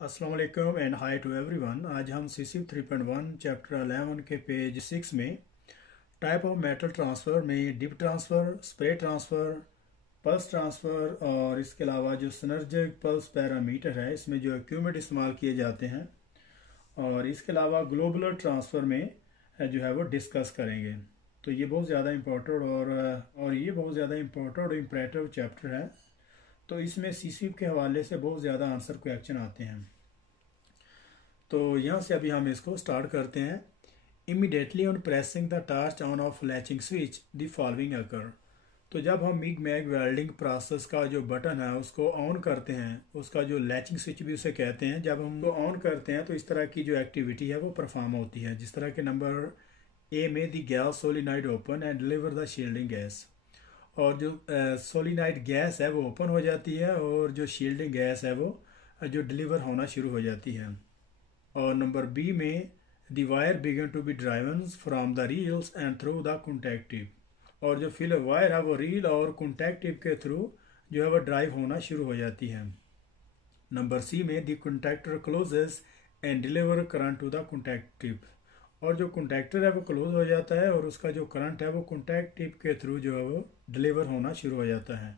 अस्सलाम वालेकुम and hi to everyone. आज हम सीसी 3.1 चैप्टर 11 के पेज 6 में टाइप ऑफ मेटल ट्रांसफ़र में dip transfer, spray transfer, pulse transfer और इसके अलावा जो सिनर्जिक पल्स पैरामीटर है इसमें जो इक्विपमेंट इस्तेमाल किए जाते हैं और इसके अलावा ग्लोबुलर ट्रांसफ़र में जो है वो डिस्कस करेंगे। तो ये बहुत ज़्यादा इम्पोर्टेंट और ये बहुत ज़्यादा इम्पोर्टेंट और इम्परेटिव चैप्टर है। तो इसमें सीसी के हवाले से बहुत ज़्यादा आंसर क्वेश्चन आते हैं। तो यहाँ से अभी हम इसको स्टार्ट करते हैं। Immediately on pressing the torch on off latching switch the following occur. तो जब हम मिग मैग वेल्डिंग प्रोसेस का जो बटन है उसको ऑन करते हैं, उसका जो लैचिंग स्विच भी उसे कहते हैं, जब हम वो ऑन करते हैं तो इस तरह की जो एक्टिविटी है वो परफॉर्म होती है। जिस तरह के नंबर ए में the gas solenoid open and deliver the shielding gas. और जो सोलिनाइड गैस है वो ओपन हो जाती है और जो शील्डिंग गैस है वो जो डिलीवर होना शुरू हो जाती है। और नंबर बी में the wire begin to be driven from the reels and through the contact tip. और जो फिलर वायर है वो रील और कॉन्टैक्ट टिप के थ्रू जो है वो ड्राइव होना शुरू हो जाती है। नंबर सी में the contactor closes and deliver current to the contact tip. और जो कॉन्टैक्टर है वो क्लोज हो जाता है और उसका जो करंट है वो कॉन्टैक्ट टिप के थ्रू जो है वो डिलीवर होना शुरू हो जाता है।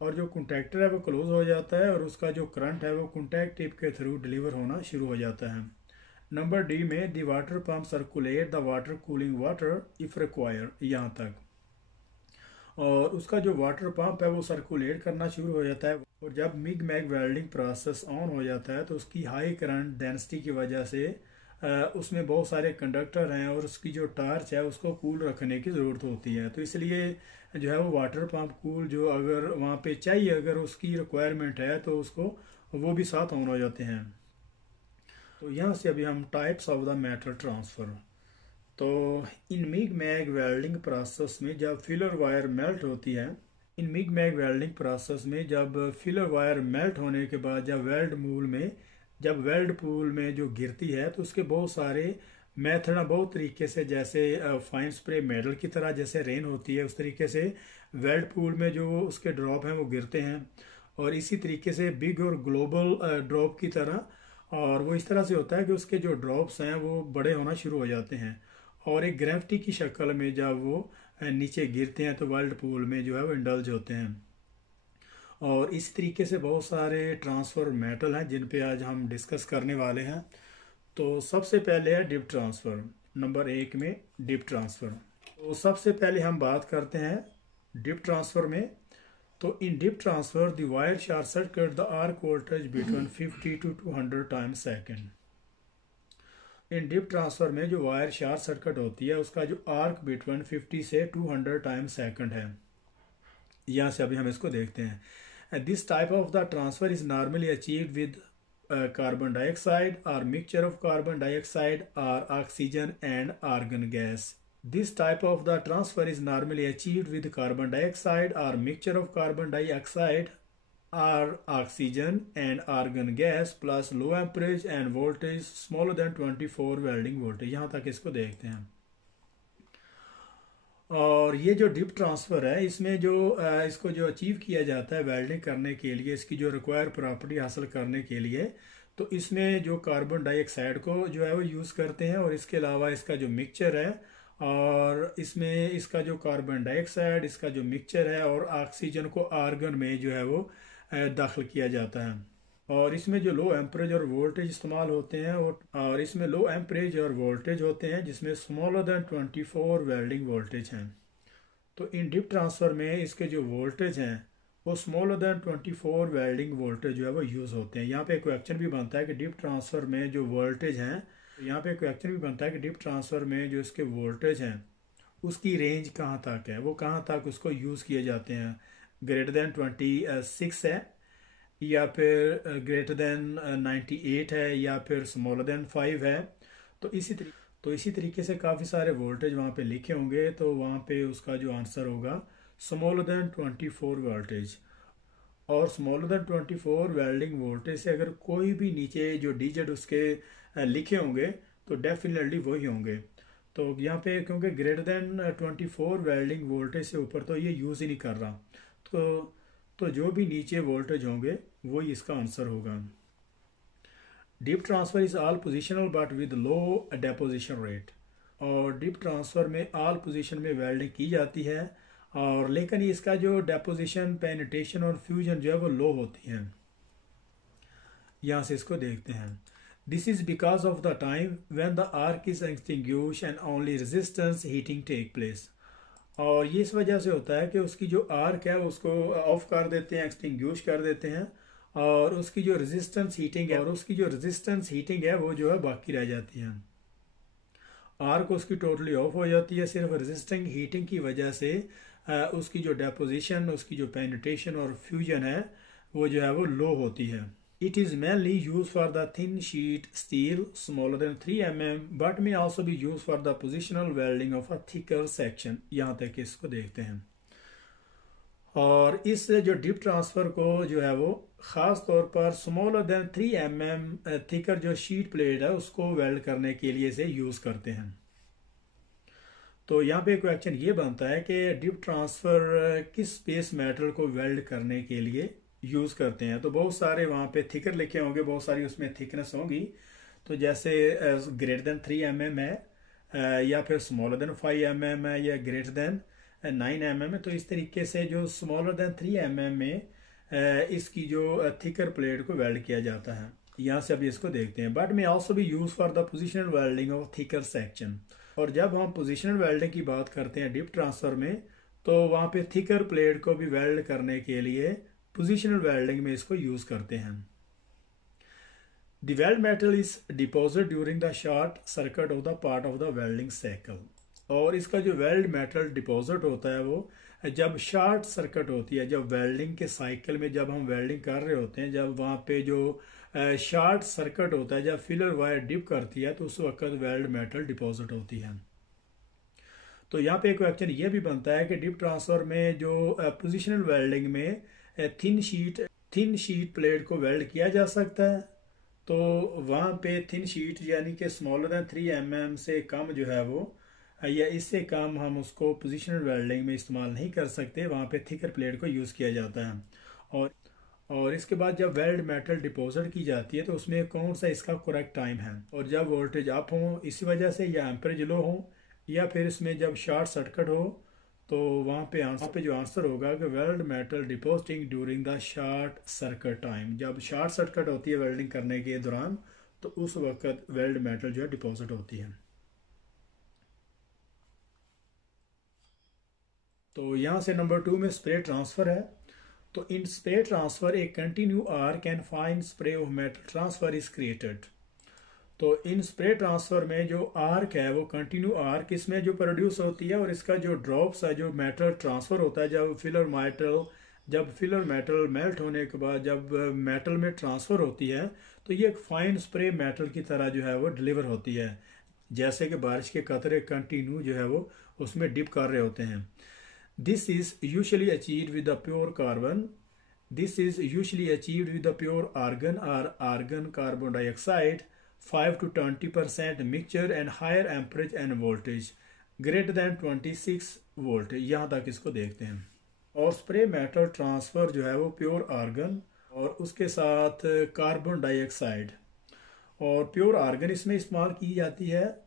और जो कॉन्टैक्टर है वो क्लोज हो जाता है और उसका जो करंट है वो कॉन्टैक्ट टिप के थ्रू डिलीवर होना शुरू हो जाता है। नंबर डी में the water pump circulate the water cooling water if require, यहाँ तक। और उसका जो वाटर पंप है वो सर्कुलेट करना शुरू हो जाता है। और जब MIG MAG welding process on हो जाता है तो उसकी हाई करंट डेंसिटी की वजह से उसमें बहुत सारे कंडक्टर हैं और उसकी जो टार्च है उसको कूल रखने की ज़रूरत होती है। तो इसलिए जो है वो वाटर पंप कूल जो अगर वहाँ पे चाहिए, अगर उसकी रिक्वायरमेंट है तो उसको वो भी साथ ऑन हो जाते हैं। तो यहाँ से अभी हम types of the metal transfer. तो इन मिग मैग वेल्डिंग प्रोसेस में जब फिलर वायर मेल्ट होती है, इन मिग मैग वेल्डिंग प्रोसेस में जब फिलर वायर मेल्ट होने के बाद जब वेल्ड पूल में जो गिरती है तो उसके बहुत सारे मेथड बहुत तरीके से, जैसे फाइन स्प्रे मेडल की तरह जैसे रेन होती है उस तरीके से वेल्ड पूल में जो उसके ड्रॉप हैं वो गिरते हैं। और इसी तरीके से बिग और ग्लोबल ड्रॉप की तरह, और वो इस तरह से होता है कि उसके जो ड्रॉप्स हैं वो बड़े होना शुरू हो जाते हैं और एक ग्रेविटी की शक्ल में जब वो नीचे गिरते हैं तो वर्ल्ड पूल में जो है वो इंडल्ज होते हैं। और इस तरीके से बहुत सारे ट्रांसफ़र मेटल हैं जिन पे आज हम डिस्कस करने वाले हैं। तो सबसे पहले है डिप ट्रांसफ़र। नंबर एक में डिप ट्रांसफ़र। तो सबसे पहले हम बात करते हैं डिप ट्रांसफ़र में। तो in dip transfer the wire short circuit the arc voltage between 50 to 200 times second. In dip transfer में जो वायर शॉर्ट सर्किट होती है उसका जो आर्क बिटवीन 50 से 200 टाइम्स सेकेंड है। यहाँ से अभी हम इसको देखते हैं। This type of the transfer is normally achieved with carbon dioxide or mixture of carbon dioxide or oxygen and argon gas. This type of the transfer is normally achieved with carbon dioxide or mixture of carbon dioxide or oxygen and argon gas plus low amperage and voltage smaller than 24 welding voltage। यहाँ तक इसको देखते हैं। और ये जो dip transfer है इसमें जो इसको जो अचीव किया जाता है वेल्डिंग करने के लिए, इसकी जो रिक्वायर प्रॉपर्टी हासिल करने के लिए, तो इसमें जो कार्बन डाइऑक्साइड को जो है वो यूज़ करते हैं और इसके अलावा इसका जो मिक्सचर है और इसमें इसका जो कार्बन डाइऑक्साइड इसका जो मिक्सचर है और ऑक्सीजन को आर्गन में जो है वो दाखिल किया जाता है। और इसमें जो लो एम्परेज और वोल्टेज इस्तेमाल होते हैं और इसमें लो एम्परेज और वोल्टेज होते हैं जिसमें स्मॉलर देन 24 वेल्डिंग वोल्टेज हैं। तो इन डिप ट्रांसफ़र में इसके जो वोल्टेज हैं वो स्मॉलर देन 24 वेल्डिंग वोल्टेज जो है वो यूज़ होते हैं। यहाँ पे क्वेश्चन भी बनता है कि डिप ट्रांसफ़र में जो वोल्टेज हैं, यहाँ पे क्वेश्चन भी बनता है कि डिप ट्रांसफ़र में जो इसके वोल्टेज हैं उसकी रेंज कहाँ तक है, वो कहाँ तक उसको यूज़ किए जाते हैं। ग्रेटर देन 26 है या फिर ग्रेटर देन 98 है या फिर स्मॉलर देन 5 है। तो इसी तरीके से काफ़ी सारे वोल्टेज वहाँ पे लिखे होंगे, तो वहाँ पे उसका जो आंसर होगा स्मॉलर देन 24 वोल्टेज। और स्मॉलर देन 24 वेल्डिंग वोल्टेज से अगर कोई भी नीचे जो डिजिट उसके लिखे होंगे तो डेफिनेटली वही होंगे। तो यहाँ पे क्योंकि ग्रेटर देन 24 वेल्डिंग वोल्टेज से ऊपर तो ये यूज़ ही नहीं कर रहा, तो जो भी नीचे वोल्टेज होंगे वही इसका आंसर होगा। Dip transfer is all positional but with low deposition rate. और डिप ट्रांसफर में ऑल पोजीशन में वेल्डिंग की जाती है और लेकिन इसका जो डेपोजिशन, पेनिट्रेशन और फ्यूजन जो है वो लो होती है। यहाँ से इसको देखते हैं। This is because of the time when the arc is extinguish and only resistance heating take place. और ये इस वजह से होता है कि उसकी जो आर्क है उसको ऑफ कर देते हैं, एक्सटिंग्विश कर देते हैं, और उसकी जो रेजिस्टेंस हीटिंग है वो जो है बाकी रह जाती है। आर्क उसकी टोटली ऑफ हो जाती है, सिर्फ रेजिस्टिंग हीटिंग की वजह से उसकी जो डेपोजिशन, उसकी जो पेनिट्रेशन और फ्यूजन है वो जो है वो लो होती है। It is mainly use for the thin sheet steel smaller than 3 mm but may also be use for the positional welding of a thicker section. यहाँ तक इसको देखते हैं। और इस जो डिप ट्रांसफर को जो है वो ख़ास तौर पर स्मॉलर देन 3 mm थिकर जो शीट प्लेट है उसको वेल्ड करने के लिए से यूज़ करते हैं। तो यहाँ पे क्वेश्चन ये बनता है कि डिप ट्रांसफ़र किस स्पेस मेटल को वेल्ड करने के लिए यूज़ करते हैं। तो बहुत सारे वहाँ पे थिकर लिखे होंगे, बहुत सारी उसमें थिकनेस होंगी। तो जैसे ग्रेटर देन 3 mm है, या फिर स्मॉलर देन 5 mm है, या ग्रेटर देन 9 mm है। तो इस तरीके से जो स्मॉलर देन 3 mm में इसकी जो थिकर प्लेट को वेल्ड किया जाता है। यहाँ से अभी इसको देखते हैं। But may also be use for the positional welding of thicker section. और जब हम पोजिशनल वेल्डिंग की बात करते हैं डिप ट्रांसफर में, तो वहाँ पे थिकर प्लेट को भी वेल्ड करने के लिए पोजिशनल वेल्डिंग में इसको यूज करते हैं। The weld metal is deposit during the short circuit of the part of the welding cycle. और इसका जो वेल्ड मेटल डिपॉजिट होता है वो जब शॉर्ट सर्किट होती है, जब वेल्डिंग के साइकिल में जब हम वेल्डिंग कर रहे होते हैं, जब वहाँ पे जो शॉर्ट सर्किट होता है, जब फिलर वायर डिप करती है तो उस वक्त वेल्ड मेटल डिपॉजिट होती है। तो यहाँ पे क्वेश्चन ये भी बनता है कि डिप ट्रांसफर में जो पोजिशनल वेल्डिंग में थिन शीट प्लेट को वेल्ड किया जा सकता है। तो वहाँ पे थिन शीट यानी कि स्मॉलर देन 3 mm से कम जो है वो, या इससे कम हम उसको पोजिशनल वेल्डिंग में इस्तेमाल नहीं कर सकते। वहाँ पे थिकर प्लेट को यूज़ किया जाता है। और इसके बाद जब वेल्ड मेटल डिपॉजिट की जाती है तो उसमें कौन सा इसका करेक्ट टाइम है, और जब वोल्टेज अप हो इसी वजह से, या एम्परेज लो हो, या फिर इसमें जब शॉर्ट सर्किट हो, तो वहाँ पे जो आंसर होगा कि weld metal depositing during the short circuit time. जब शॉर्ट सर्किट होती है वेल्डिंग करने के दौरान तो उस वक्त वेल्ड मेटल जो है डिपॉजिट होती है। तो यहाँ से नंबर 2 में स्प्रे ट्रांसफर है। तो in spray transfer a continue arc and fine spray of metal transfer is created. तो इन स्प्रे ट्रांसफर में जो आर्क है वो कंटिन्यू आर्क इसमें जो प्रोड्यूस होती है, और इसका जो ड्रॉप्स है, जो मेटल ट्रांसफर होता है, जब फिलर मेटल मेल्ट होने के बाद जब मेटल में ट्रांसफर होती है तो ये एक फाइन स्प्रे मेटल की तरह जो है वो डिलीवर होती है, जैसे कि बारिश के कतरे कंटिन्यू जो है वो उसमें डिप कर रहे होते हैं। This is usually achieved with the pure carbon. This is usually achieved with the pure argon or argon carbon dioxide, 5 to 20% mixture and higher amperage and voltage greater than 26 volt. यहाँ तक इसको देखते हैं। और स्प्रे मेटल ट्रांसफ़र जो है वो pure argon और उसके साथ कार्बन डाइऑक्साइड, और प्योर आर्गन इसमें इस्तेमाल की जाती है,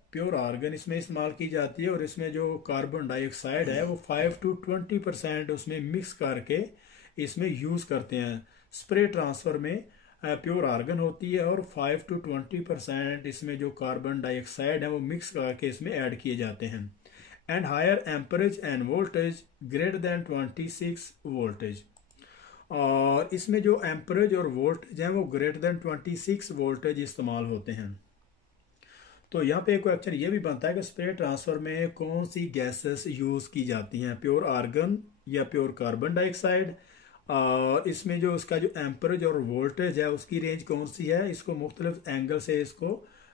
और इसमें जो कार्बन डाइऑक्साइड है वो 5 to 20% उसमें मिक्स करके इसमें यूज़ करते हैं। स्प्रे ट्रांसफ़र में प्योर आर्गन होती है और 5 to 20% इसमें जो कार्बन डाइऑक्साइड है वो मिक्स करके इसमें ऐड किए जाते हैं। And higher amperage and voltage greater than 26 voltage, और इसमें जो एम्परेज और वोल्टेज है वो ग्रेटर देन 26 वोल्टेज इस्तेमाल होते हैं। तो यहाँ पे एक क्वेश्चन ये भी बनता है कि स्प्रे ट्रांसफर में कौन सी गैसेस यूज़ की जाती हैं, प्योर आर्गन या प्योर कार्बन डाइऑक्साइड, और इसमें जो उसका जो एम्परेज और वोल्टेज है उसकी रेंज कौन सी है। इसको मुख्तलिफ एंगल से इसको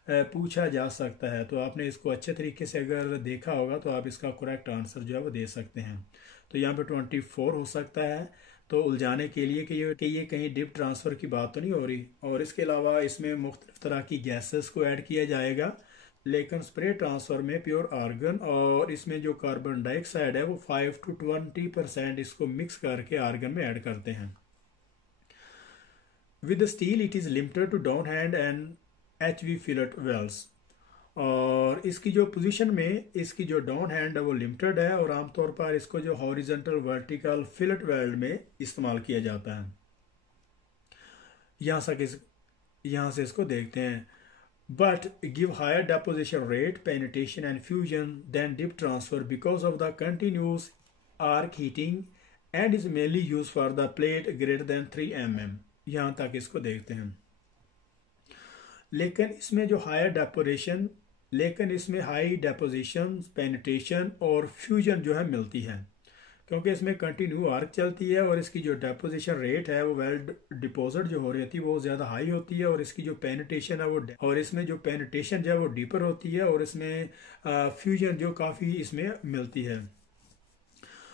पूछा जा सकता है। तो आपने इसको अच्छे तरीके से अगर देखा होगा तो आप इसका करेक्ट आंसर जो है वो दे सकते हैं। तो यहाँ पे 24 हो सकता है, तो उलझाने के लिए कि ये कहीं डिप ट्रांसफ़र की बात तो नहीं हो रही। और इसके अलावा इसमें मुख्तलिफ तरह की गैसेस को ऐड किया जाएगा, लेकिन स्प्रे ट्रांसफर में प्योर आर्गन और इसमें जो कार्बन डाइऑक्साइड है वो 5 to 20% इसको मिक्स करके आर्गन में ऐड करते हैं। With steel it is limited to down hand and HV fillet welds. और इसकी जो पोजीशन में इसकी जो डाउन हैंड है वो लिमिटेड है और आमतौर पर इसको जो हॉरिजेंटल वर्टिकल फिलेट वेल्ड में इस्तेमाल किया जाता है। यहाँ से इसको देखते हैं। But give higher deposition rate, penetration and fusion than dip transfer because of the continuous arc heating and is mainly used for the plate greater than 3 mm। यहाँ तक इसको देखते हैं। लेकिन इसमें हाई डेपोजिशन, पेनिट्रेशन और फ्यूजन जो है मिलती है, क्योंकि इसमें कंटिन्यू आर्क चलती है और इसकी जो डेपोजिशन रेट है वो वेल्ड डिपॉजिट जो हो रही होती है वो ज़्यादा हाई होती है और इसकी जो पेनिट्रेशन है वो और इसमें जो पेनिट्रेशन जो है वो डीपर होती है और इसमें फ्यूजन जो काफ़ी इसमें मिलती है।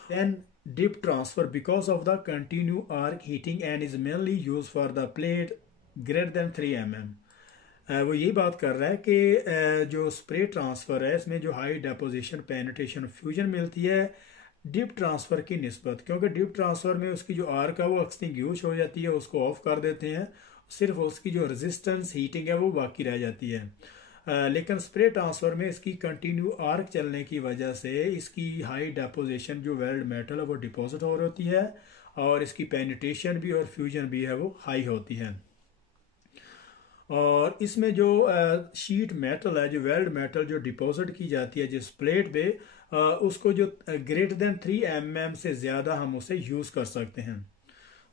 Than dip transfer because of the continue arc heating and is mainly use for the plate greater than 3 mm। वो यही बात कर रहा है कि जो स्प्रे ट्रांसफ़र है इसमें जो हाई डेपोजिशन, पेनिट्रेशन, फ्यूजन मिलती है डिप ट्रांसफ़र की निस्बत, क्योंकि डिप ट्रांसफ़र में उसकी जो आर्क है वो एक्सटिंग्विश हो जाती है, उसको ऑफ कर देते हैं, सिर्फ उसकी जो रेजिस्टेंस हीटिंग है वो बाकी रह जाती है। लेकिन स्प्रे ट्रांसफ़र में इसकी कंटिन्यू आर्क चलने की वजह से इसकी हाई डेपोजिशन जो वेल्ड मेटल है वो डिपॉजिट हो रही होती है और इसकी पेनिट्रेशन भी और फ्यूजन भी है वो हाई होती है। और इसमें जो शीट मेटल है, जो वेल्ड मेटल जो डिपॉजिट की जाती है जिस प्लेट पे, उसको जो ग्रेटर देन 3 mm से ज़्यादा हम उसे यूज़ कर सकते हैं।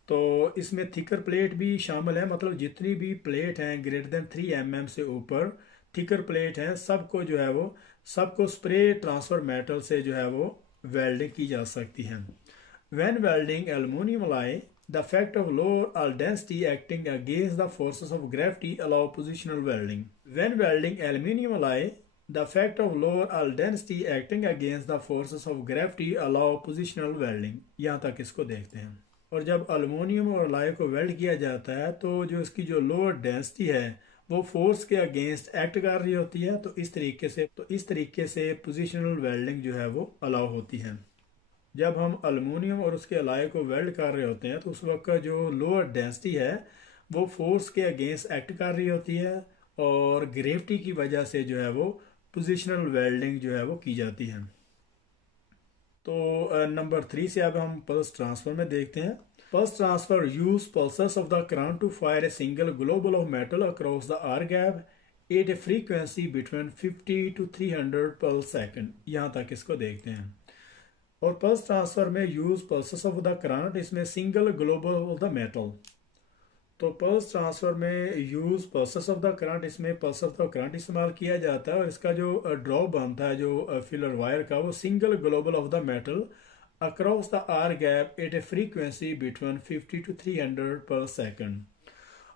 तो इसमें थिकर प्लेट भी शामिल है, मतलब जितनी भी प्लेट हैं ग्रेटर देन 3 mm से ऊपर थिकर प्लेट हैं सबको स्प्रे ट्रांसफर मेटल से जो है वो वेल्डिंग की जा सकती है। When welding aluminium alloy, the effect of lower all density acting against the forces of gravity allow positional welding. When welding aluminium alloy, the effect of lower all density acting against the forces of gravity allow positional welding। यहाँ तक इसको देखते हैं। और जब aluminium और alloy को weld किया जाता है तो जो इसकी जो लोअर डेंसिटी है वो फोर्स के अगेंस्ट एक्ट कर रही होती है, तो इस तरीके से पोजिशनल वेल्डिंग जो है वो अलाउ होती है। जब हम अल्युमिनियम और उसके अलाय को वेल्ड कर रहे होते हैं तो उस वक्त का जो लोअर डेंसिटी है वो फोर्स के अगेंस्ट एक्ट कर रही होती है और ग्रेविटी की वजह से जो है वो पोजिशनल वेल्डिंग जो है वो की जाती है। तो नंबर 3 से अब हम पल्स ट्रांसफर में देखते हैं। Pulse transfer use pulses of the current to fire a single globule of metal across the arc gap at a frequency between 50 to 300 pulse second. यहाँ तक इसको देखते हैं। और पल्स ट्रांसफर में use pulses of the current, इसमें single globule of the metal. तो pulse transfer में use pulses of the current, इसमें पल्स ऑफ द करंट इस्तेमाल किया जाता है और इसका जो ड्रॉप बनता है जो फिलर वायर का वो single globule of the metal across the arc gap at a frequency between 50 to 300 पर सेकंड।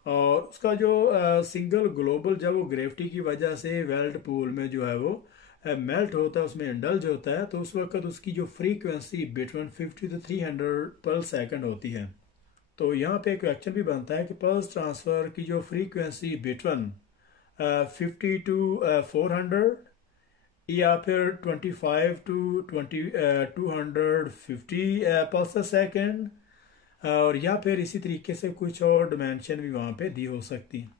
और उसका जो सिंगल ग्लोबल जब वो ग्रेविटी की वजह से वेल्ड पूल में जो है वो मेल्ट होता है, उसमें इंडल्ज होता है, तो उस वक्त उसकी जो फ्रीक्वेंसी बिटवीन 50 to 300 पर सेकंड होती है। तो यहाँ पे एक क्वेश्चन भी बनता है कि पल्स ट्रांसफर की जो फ्रीक्वेंसी बिटवीन 50 to 400 या फिर 25 to 250 पल्स सेकंड, और या फिर इसी तरीके से कुछ और डिमेंशन भी वहाँ पे दी हो सकती हैं।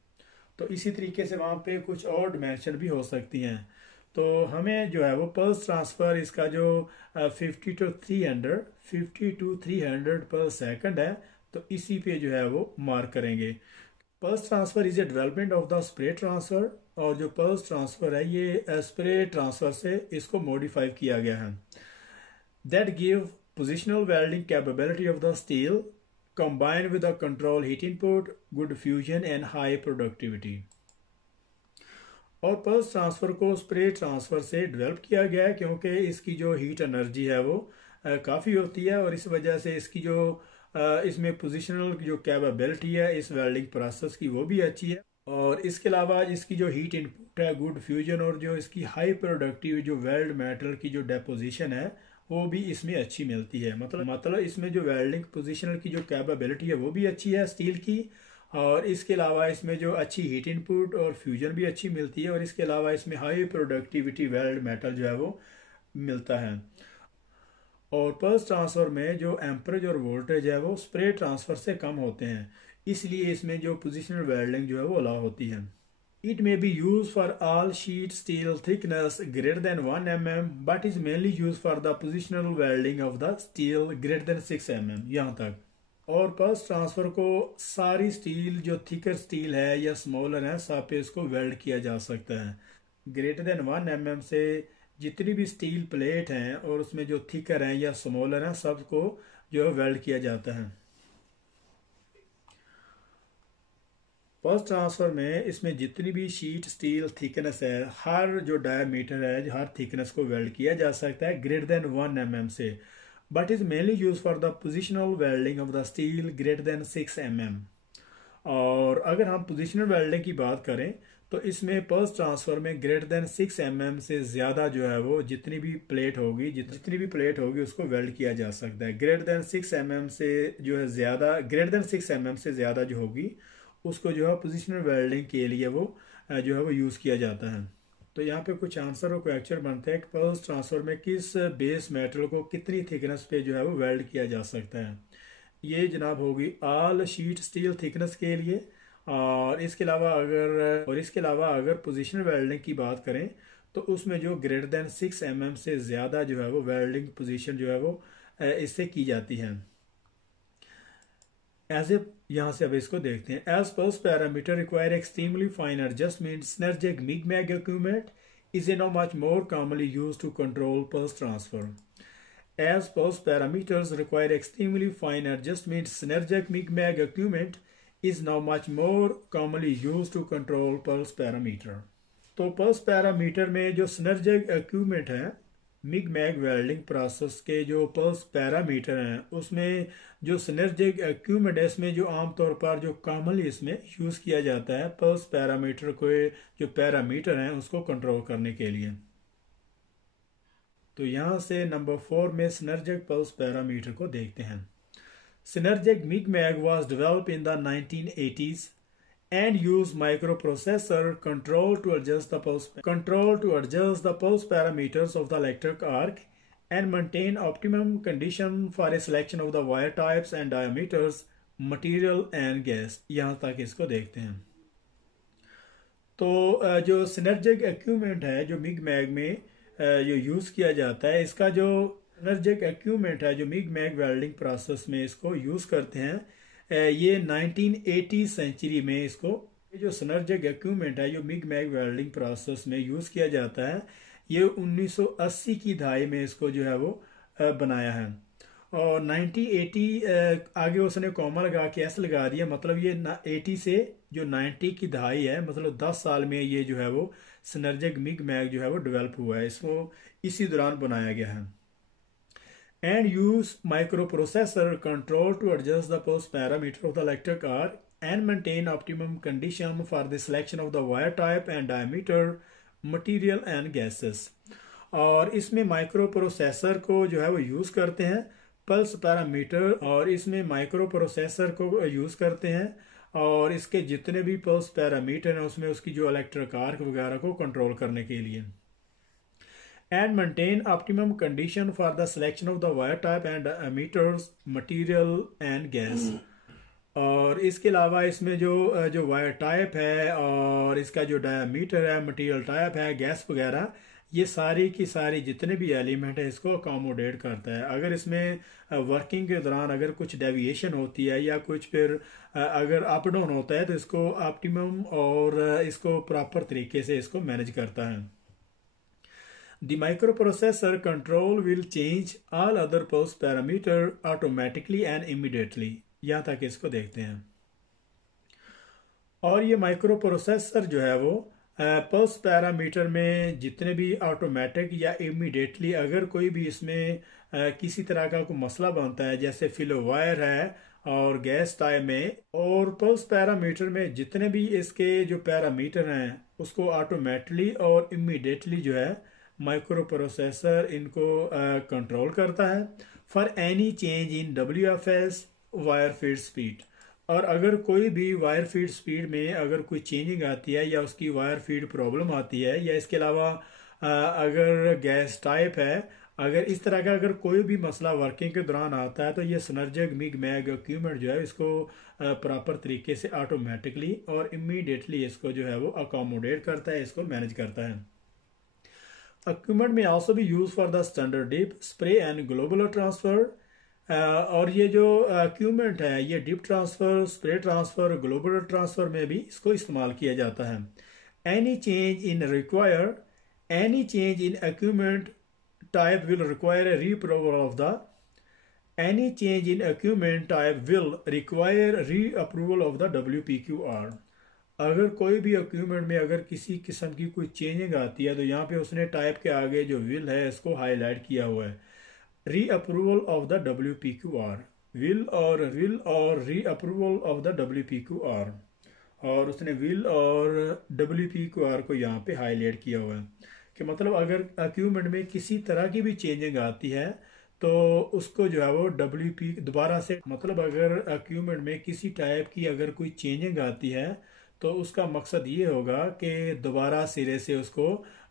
तो इसी तरीके से वहाँ पे कुछ और डिमेंशन भी हो सकती हैं। तो हमें जो है वो पल्स ट्रांसफ़र इसका जो 50 to 300 पर सेकंड है, तो इसी पे जो है वो मार्क करेंगे। Pulse transfer is a development of the spray transfer, और जो पल्स ट्रांसफ़र है ये स्प्रे ट्रांसफ़र से इसको मॉडिफाई किया गया है। That give positional welding capability of the steel combined with the control heat input, good fusion and high productivity। और पल्स ट्रांसफ़र को स्प्रे ट्रांसफ़र से डेवलप किया गया है क्योंकि इसकी जो हीट एनर्जी है वो काफ़ी होती है और इस वजह से इसकी जो इसमें पोजिशनल जो कैपेबिलिटी है इस वेल्डिंग प्रोसेस की वो भी अच्छी है। और इसके अलावा इसकी जो हीट इनपुट है, गुड फ्यूजन, और जो इसकी हाई प्रोडक्टिव जो वेल्ड मेटल की जो डेपोजिशन है वो भी इसमें अच्छी मिलती है। मतलब इसमें जो वेल्डिंग पोजिशनल की जो कैपेबिलिटी है वो भी अच्छी है स्टील की, और इसके अलावा इसमें जो अच्छी हीट इनपुट और फ्यूजन भी अच्छी मिलती है, और इसके अलावा इसमें हाई प्रोडक्टिविटी वेल्ड मेटल जो है वो मिलता है। और पल्स ट्रांसफ़र में जो एम्परेज और वोल्टेज है वो स्प्रे ट्रांसफ़र से कम होते हैं, इसलिए इसमें जो पोजिशनल वेल्डिंग जो है वो अलाउ होती है। It may be used for all sheet steel thickness greater than 1 mm but is mainly used for the positional welding of the steel greater than 6 mm। यहाँ तक। और पल्स ट्रांसफर को सारी स्टील जो थिकर स्टील है या smaller है सब पे इसको वेल्ड किया जा सकता है। ग्रेटर देन 1 mm से जितनी भी स्टील प्लेट हैं और उसमें जो थिकर हैं या स्मॉलर हैं सबको जो है वेल्ड किया जाता है। पल्स ट्रांसफर में इसमें जितनी भी शीट स्टील थिकनेस है हर जो डायमीटर है हर थिकनेस को वेल्ड किया जा सकता है ग्रेटर देन 1 mm से, but is mainly use for the positional welding of the steel greater than 6 mm। और अगर हम पोजिशनल वेल्डिंग की बात करें तो इसमें पल्स ट्रांसफर में ग्रेटर देन 6 mm से ज़्यादा जो है वो जितनी भी प्लेट होगी उसको वेल्ड किया जा सकता है। ग्रेटर देन 6 mm से जो है ज़्यादा, ग्रेटर देन 6 mm से ज़्यादा जो होगी उसको जो है पोजिशनल वेल्डिंग के लिए वो जो है वो यूज़ किया जाता है। तो यहाँ पे कुछ आंसर और क्वेश्चन बनते हैं कि पल्स ट्रांसफर में किस बेस मेटल को कितनी थिकनेस पे जो है वो वेल्ड किया जा सकता है। ये जनाब होगी ऑल शीट स्टील थिकनेस के लिए। और इसके अलावा अगर पोजिशनल वेल्डिंग की बात करें तो उसमें जो ग्रेटर देन 6 mm से ज़्यादा जो है वो वेल्डिंग पोजीशन जो है वो इससे की जाती है। यहाँ से अब इसको देखते हैं। As pulse parameter require extremely fine adjustment synergic MIG-MEG equipment is now much more commonly used to control pulse transfer. As pulse parameters require extremely fine adjustment, synergic MIG-MEG equipment is now much more commonly used to control pulse parameter. तो pulse parameter में जो synergic equipment है MiG MAG welding process के जो pulse parameter हैं उसमें जो synergic equipment है इसमें जो आमतौर पर जो कॉमनली इसमें यूज़ किया जाता है पल्स पैरामीटर को जो पैरामीटर हैं उसको कंट्रोल करने के लिए। तो यहाँ से नंबर 4 में सिनर्जिक पल्स पैरामीटर को देखते हैं। Synergic MIG MAG was developed in the 1980s and use microprocessor control to adjust the pulse parameters of the electric arc and maintain optimum condition for a selection of the wire types and diameters, material and gas। यहाँ तक इसको देखते हैं। तो जो synergic equipment है जो MiG mag में जो यूज़ किया जाता है इसका जो सिनर्जिक इक्विपमेंट है जो मिग मैग वेल्डिंग प्रोसेस में इसको यूज़ करते हैं ये 1980 सेंचुरी में इसको जो सिनर्जिक इक्विपमेंट है जो मिग मैग वेल्डिंग प्रोसेस में यूज़ किया जाता है ये 1980 की दहाई में इसको जो है वो बनाया है। और 1980 आगे उसने कॉमा लगा के एस लगा दिया, मतलब ये 80 से जो 90 की दहाई है मतलब 10 साल में ये जो है वो सिनर्जिक मिग मैग जो है वो डेवलप हुआ है, इसको इसी दौरान बनाया गया है। And use microprocessor control to adjust the pulse parameter of the electric arc and maintain optimum condition for the selection of the wire type and diameter, material and gases। और इसमें माइक्रो प्रोसेसर को जो है वो use करते हैं pulse parameter, और इसमें माइक्रो प्रोसेसर को यूज़ करते हैं और इसके जितने भी पल्स पैरामीटर हैं उसमें उसकी जो इलेक्ट्रिक आर्क वगैरह को कंट्रोल करने के लिए। And maintain optimum condition for the selection of the wire type and emitters, material and gas। और इसके अलावा इसमें जो वायर टाइप है और इसका जो डायमीटर है, मटेरियल टाइप है, गैस वगैरह, ये सारी की सारी जितने भी एलिमेंट है इसको अकोमोडेट करता है। अगर इसमें वर्किंग के दौरान अगर कुछ डेविएशन होती है या कुछ फिर अगर अप डाउन होता है तो इसको ऑप्टिमम और इसको प्रॉपर तरीके से इसको मैनेज करता है। The microprocessor control will change all other pulse parameter automatically and immediately। यहाँ तक इसको देखते हैं। और ये माइक्रो प्रोसेसर जो है वो पल्स पैरामीटर में जितने भी ऑटोमेटिक या इमीडिएटली अगर कोई भी इसमें किसी तरह का कोई मसला बनता है जैसे फिलो वायर है और गैस टाइप में, और पल्स पैरामीटर में जितने भी इसके जो पैरामीटर हैं उसको ऑटोमेटिकली और इमीडिएटली जो है माइक्रो प्रोसेसर इनको कंट्रोल करता है for any change in WFS wire feed speed. और अगर कोई भी वायर फीड स्पीड में अगर कोई चेंजिंग आती है या उसकी वायर फीड प्रॉब्लम आती है या इसके अलावा अगर गैस टाइप है अगर इस तरह का अगर कोई भी मसला वर्किंग के दौरान आता है तो ये सिनर्जिक मिग मैग इक्विपमेंट जो है इसको प्रॉपर तरीके से ऑटोमेटिकली और इमीडिएटली इसको जो है वो अकोमोडेट करता है, इसको मैनेज करता है। इक्विपमेंट में आल्सो भी use for the standard dip spray and globular transfer. और ये जो इक्विपमेंट है ये dip transfer, spray transfer, globular transfer में भी इसको इस्तेमाल किया जाता है। Any change in require any change in equipment type will require a reapproval of the any change in equipment type will require reapproval of the WPQR। अगर कोई भी इक्विपमेंट में अगर किसी किस्म की कोई चेंजिंग आती है तो यहाँ पे उसने टाइप के आगे जो विल है इसको हाईलाइट किया हुआ है, रीअप्रूवल ऑफ द WPQR, विल और रीअप्रूवल ऑफ द WPQR, और उसने विल और WPQR को यहाँ पे हाईलाइट किया हुआ है कि मतलब अगर इक्विपमेंट में किसी तरह की भी चेंजिंग आती है तो उसको जो है वो WP दोबारा से, मतलब अगर इक्विपमेंट में किसी टाइप की अगर कोई चेंजिंग आती है तो उसका मकसद ये होगा कि दोबारा सिरे से उसको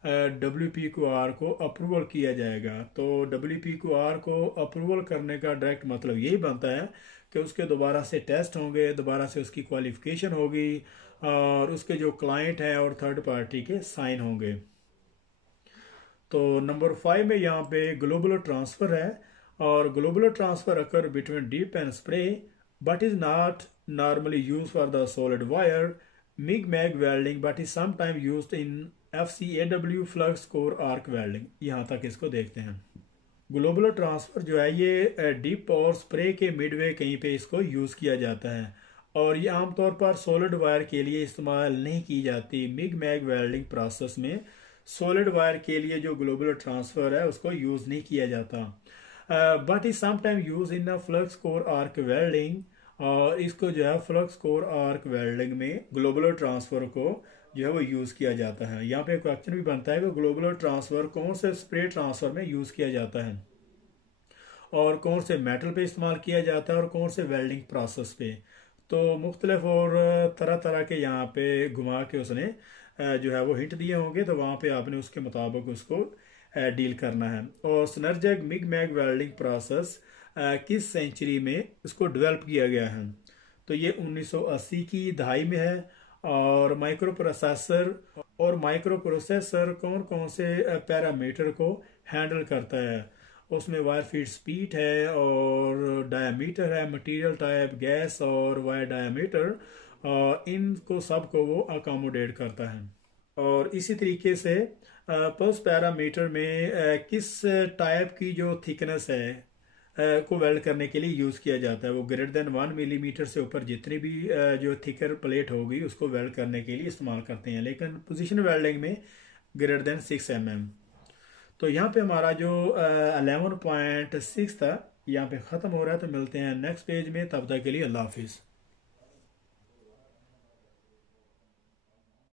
WPQR को अप्रूवल किया जाएगा। तो WPQR को अप्रूवल करने का डायरेक्ट मतलब यही बनता है कि उसके दोबारा से टेस्ट होंगे, दोबारा से उसकी क्वालिफिकेशन होगी और उसके जो क्लाइंट हैं और थर्ड पार्टी के साइन होंगे। तो नंबर 5 में यहाँ पे ग्लोबुलर ट्रांसफर है, और globular transfer occur between dip and spray but is not normally use for the solid wire MIG MAG welding but is sometime used in FCAW flux core arc welding. यहाँ तक इसको देखते हैं। Globular transfer जो है ये deep और spray के मिडवे कहीं पे इसको यूज किया जाता है, और ये आमतौर पर सॉलिड वायर के लिए इस्तेमाल नहीं की जाती। मिग मैग वेल्डिंग प्रोसेस में सॉलिड वायर के लिए जो ग्लोबुलर ट्रांसफर है उसको यूज नहीं किया जाता, but is sometime use in a flux core arc welding. और इसको जो है फ्लक्स कोर आर्क वेल्डिंग में ग्लोबुलर ट्रांसफर को जो है वो यूज किया जाता है। यहाँ पे क्वेश्चन भी बनता है कि ग्लोबुलर ट्रांसफर कौन से स्प्रे ट्रांसफर में यूज किया जाता है और कौन से मेटल पे इस्तेमाल किया जाता है और कौन से वेल्डिंग प्रोसेस पे। तो मुख्तलिफ और तरह तरह के यहाँ पे घुमा के उसने जो है वो हिंट दिए होंगे, तो वहाँ पे आपने उसके मुताबिक उसको डील करना है। और synergic MIG MAG welding process किस सेंचुरी में इसको डेवलप किया गया है, तो ये 1980 की दहाई में है। और माइक्रो प्रोसेसर कौन कौन से पैरामीटर को हैंडल करता है, उसमें वायर फीड स्पीड है और डायमीटर है, मटेरियल टाइप, गैस और वायर डायमीटर, इनको सब को वो अकोमोडेट करता है। और इसी तरीके से पल्स पैरामीटर में किस टाइप की जो थिकनेस है को वेल्ड करने के लिए यूज किया जाता है। वो ग्रेटर देन 1 मिलीमीटर से ऊपर जितनी भी जो थिकर प्लेट होगी उसको वेल्ड करने के लिए इस्तेमाल करते हैं, लेकिन पोजीशन वेल्डिंग में ग्रेटर देन 6 mm। तो यहाँ पे हमारा जो 11.6 था यहाँ पे ख़त्म हो रहा है। तो मिलते हैं नेक्स्ट पेज में, तब तक के लिए अल्लाह हाफिज़।